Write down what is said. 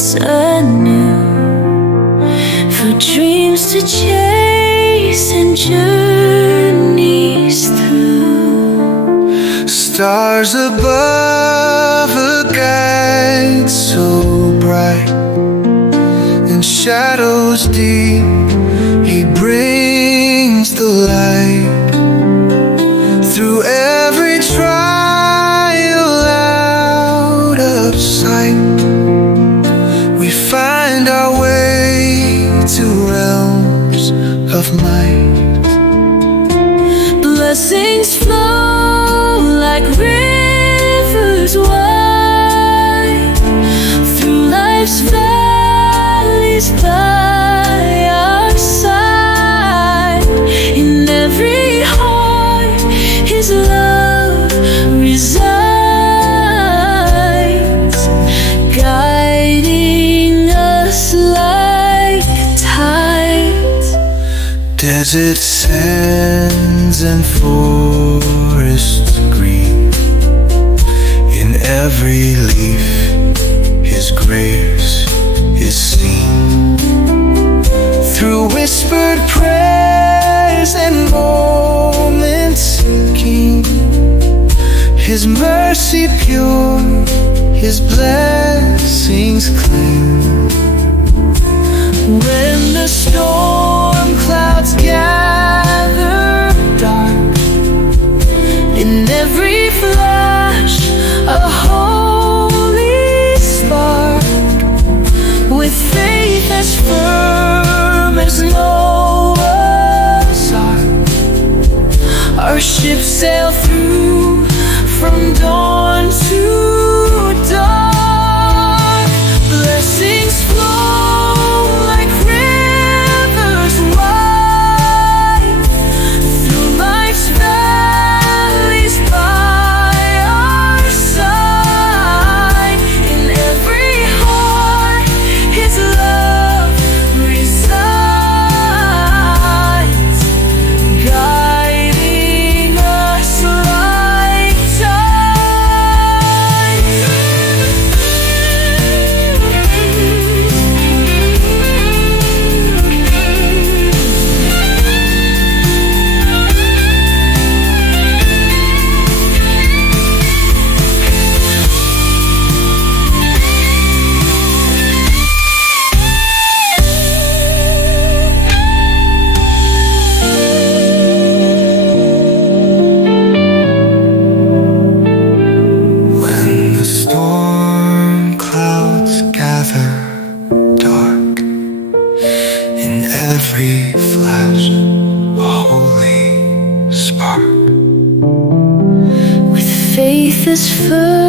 once anew, for dreams to chase and journeys through. Stars above, a guide so bright, and shadows deep, he brings the light. Through every trial out of sight, we find our way to realms of might. Blessings flow like rivers wide through life's valleys by our side. In every heart His love resides, guiding us like tides. Desert sands and forests green, in every leaf His grace is seen. Through whispered prayers and moments keen, His mercy pure, His blessings clean. When the storm clouds gather dark, in every flash a holy spark, with faith as firm as Noah's ark, our ships sail through from dawn to dark. Blessings flow like rivers wide through life's valleys by our side. In every heart His love resides, guiding us like tides. When the storm clouds gather dark, in every flash a holy spark, With faith as firm